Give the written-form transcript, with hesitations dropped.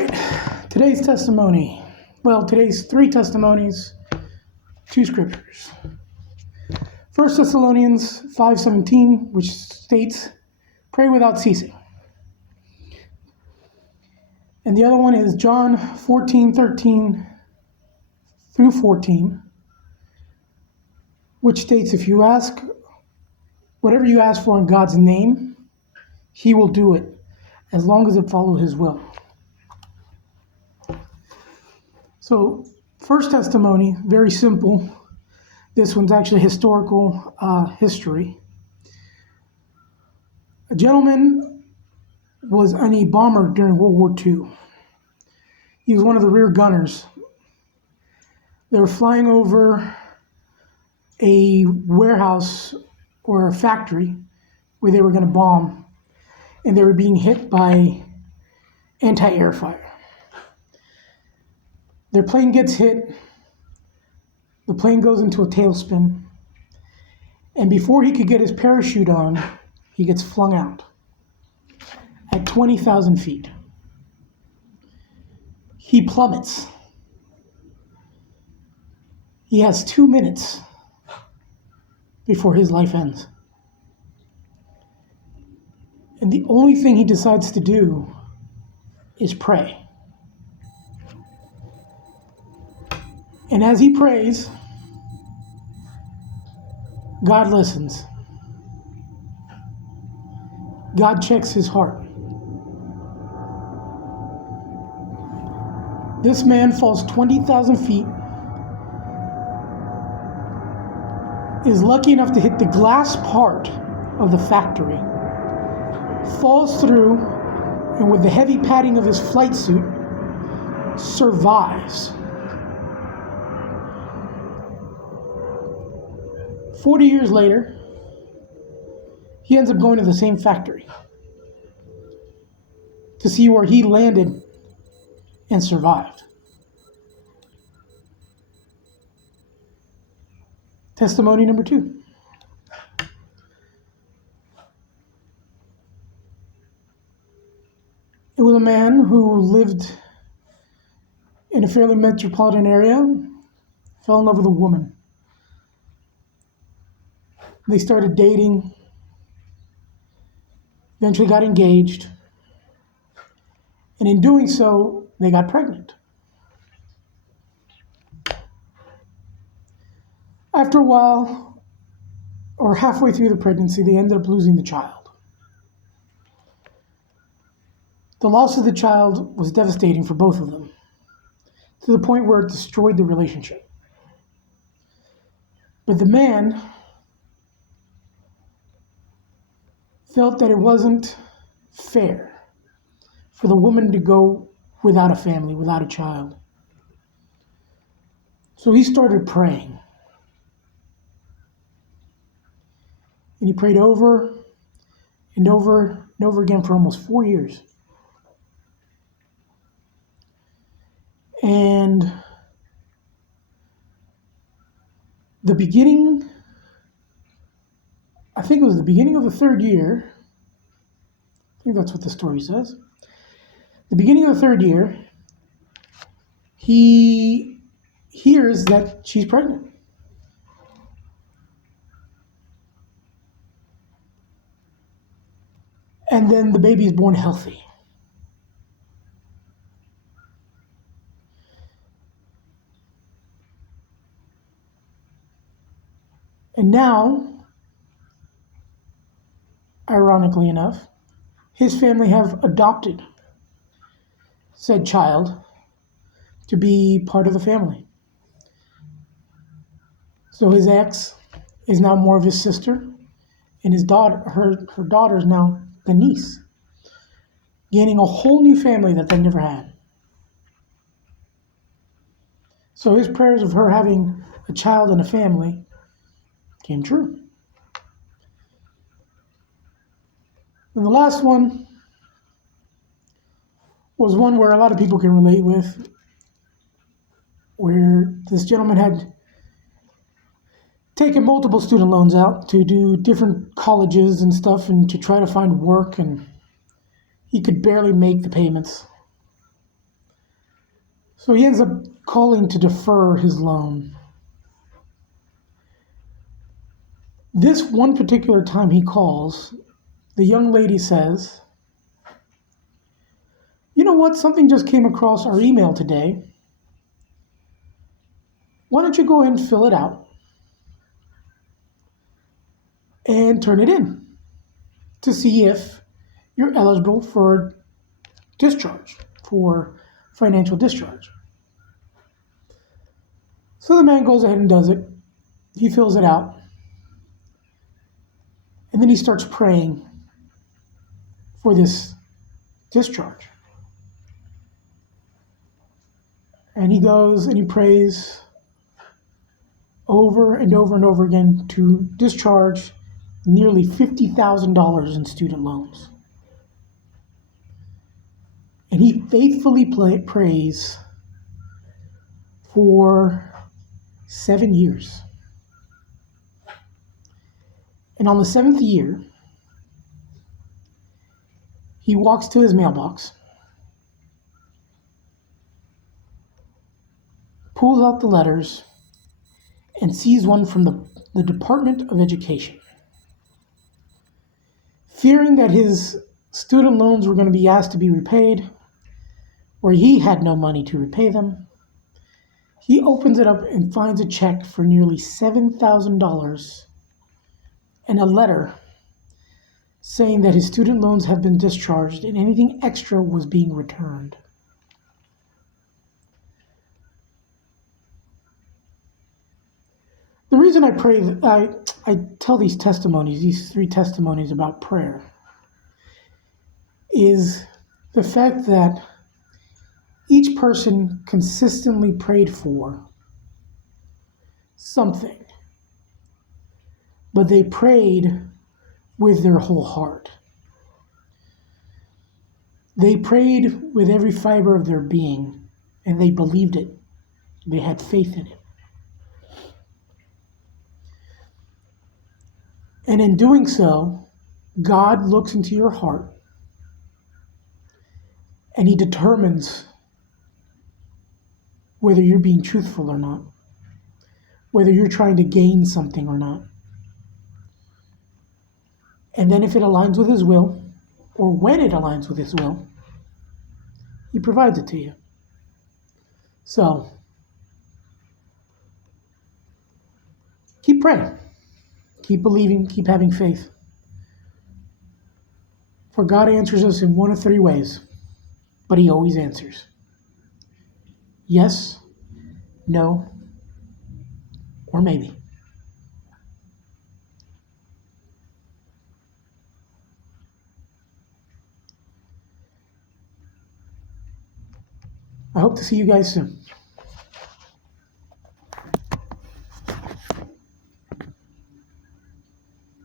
right, today's testimony. Well, today's three testimonies, two scriptures. 1 Thessalonians 5:17, which states, pray without ceasing. And the other one is John 14:13 through 14, which states, if you ask, whatever you ask for in God's name, he will do it, as long as it follows his will. So, first testimony, very simple. This one's actually historical history. A gentleman was on a bomber during World War II. He was one of the rear gunners. They were flying over a warehouse or a factory where they were going to bomb, and they were being hit by anti-air fire. Their plane gets hit, the plane goes into a tailspin, and before he could get his parachute on, he gets flung out at 20,000 feet. He plummets. He has 2 minutes before his life ends. And the only thing he decides to do is pray. And as he prays, God listens. God checks his heart. This man falls 20,000 feet, is lucky enough to hit the glass part of the factory, falls through, and with the heavy padding of his flight suit, survives. 40 years later, he ends up going to the same factory to see where he landed and survived. Testimony number 2. It was a man who lived in a fairly metropolitan area, fell in love with a woman. They started dating, eventually got engaged, and in doing so, they got pregnant. After a while, or halfway through the pregnancy, they ended up losing the child. The loss of the child was devastating for both of them, to the point where it destroyed the relationship. But the man felt that it wasn't fair for the woman to go without a family, without a child. So he started praying. And he prayed over and over and over again for almost 4 years. And I think it was the beginning of the 3rd year. I think that's what the story says. The beginning of the 3rd year, he hears that she's pregnant. And then the baby is born healthy. And now, ironically enough, his family have adopted said child to be part of the family. So his ex is now more of his sister, and his daughter, her daughter is now the niece, gaining a whole new family that they never had. So his prayers of her having a child and a family came true. And the last one was one where a lot of people can relate with, where this gentleman had taken multiple student loans out to do different colleges and stuff and to try to find work, and he could barely make the payments. So he ends up calling to defer his loan. This one particular time he calls, the young lady says, "You know what? Something just came across our email today. Why don't you go ahead and fill it out and turn it in to see if you're eligible for discharge, for financial discharge?" So the man goes ahead and does it. He fills it out. And then he starts praying for this discharge. And he goes and he prays over and over and over again to discharge nearly $50,000 in student loans. And he faithfully prays for 7 years. And on the 7th year, he walks to his mailbox, pulls out the letters, and sees one from the Department of Education. Fearing that his student loans were going to be asked to be repaid, or he had no money to repay them, he opens it up and finds a check for nearly $7,000 and a letter saying that his student loans have been discharged and anything extra was being returned. The reason I tell these testimonies, these 3 testimonies about prayer, is the fact that each person consistently prayed for something, but they prayed with their whole heart. They prayed with every fiber of their being, and they believed it. They had faith in it. And in doing so, God looks into your heart and he determines whether you're being truthful or not, whether you're trying to gain something or not. And then if it aligns with his will, or when it aligns with his will, he provides it to you. So, keep praying, keep believing, keep having faith. For God answers us in one of 3 ways, but he always answers. Yes, no, or maybe. I hope to see you guys soon.